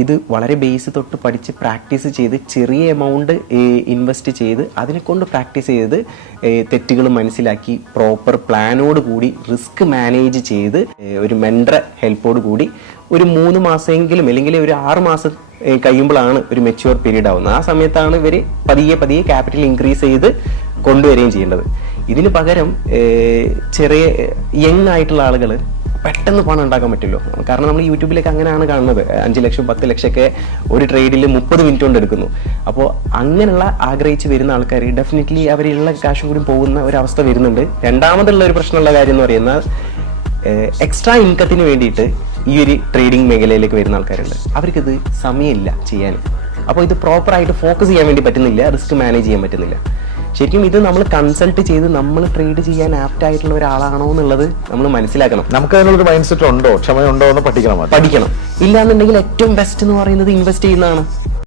ഇത് വളരെ ബേസ് തൊട്ട് പഠിച്ച് പ്രാക്ടീസ് ചെയ്ത് ചെറിയ എമൗണ്ട് ഇൻവെസ്റ്റ് ചെയ്ത് അതിനെ കൊണ്ട് പ്രാക്ടീസ് ചെയ്ത് തെറ്റുകൾ മനസ്സിലാക്കി പ്രോപ്പർ പ്ലാനോട് കൂടി റിസ്ക് മാനേജ് ചെയ്ത് ഒരു മെൻഡർ ഹെൽപ്പോട് കൂടി ഒരു മൂന്ന് മാസമെങ്കിലും അല്ലെങ്കിൽ ഒരു ആറ് മാസം കഴിയുമ്പോഴാണ് ഒരു മെച്യൂർ പീരീഡ് ആവുന്നത്. ആ സമയത്താണ് ഇവർ പതിയെ പതിയെ ക്യാപിറ്റൽ ഇൻക്രീസ് ചെയ്ത് കൊണ്ടുവരികയും ചെയ്യേണ്ടത്. ഇതിന് പകരം ചെറിയ യങ് ആയിട്ടുള്ള ആളുകൾ പെട്ടെന്ന് പണം ഉണ്ടാക്കാൻ പറ്റുമല്ലോ കാരണം നമ്മൾ യൂട്യൂബിലേക്ക് അങ്ങനെയാണ് കാണുന്നത്. അഞ്ച് ലക്ഷം പത്ത് ലക്ഷമൊക്കെ ഒരു ട്രേഡിൽ മുപ്പത് മിനിറ്റ് കൊണ്ട് എടുക്കുന്നു. അപ്പോൾ അങ്ങനെയുള്ള ആഗ്രഹിച്ച് വരുന്ന ആൾക്കാർ ഡെഫിനറ്റ്ലി അവരുള്ള കാശും കൂടി പോകുന്ന ഒരു അവസ്ഥ വരുന്നുണ്ട്. രണ്ടാമതുള്ള ഒരു പ്രശ്നമുള്ള കാര്യം എന്ന് പറയുന്നത് എക്സ്ട്രാ ഇൻകത്തിന് വേണ്ടിയിട്ട് ഈ ഒരു ട്രേഡിംഗ് മേഖലയിലേക്ക് വരുന്ന ആൾക്കാരുണ്ട്. അവർക്കിത് സമയമില്ല ചെയ്യാൻ. അപ്പോൾ ഇത് പ്രോപ്പറായിട്ട് ഫോക്കസ് ചെയ്യാൻ വേണ്ടി പറ്റുന്നില്ല റിസ്ക് മാനേജ് ചെയ്യാൻ പറ്റുന്നില്ല. ശരിക്കും ഇത് നമ്മൾ കൺസൾട്ട് ചെയ്ത് നമ്മൾ ട്രേഡ് ചെയ്യാൻ ആപ്റ്റ് ആയിട്ടുള്ള ഒരാളാണോ എന്നുള്ളത് നമ്മൾ മനസ്സിലാക്കണം. നമുക്ക് അതിനുള്ളൊരു മൈൻഡ് സെറ്റ് ഉണ്ടോ? ക്ഷമയുണ്ടോ എന്ന് പഠിക്കണം. പഠിക്കണം. ഇല്ലാന്നുണ്ടെങ്കിൽ ഏറ്റവും ബെസ്റ്റ് എന്ന് പറയുന്നത് ഇൻവെസ്റ്റ് ചെയ്യുന്നതാണ്.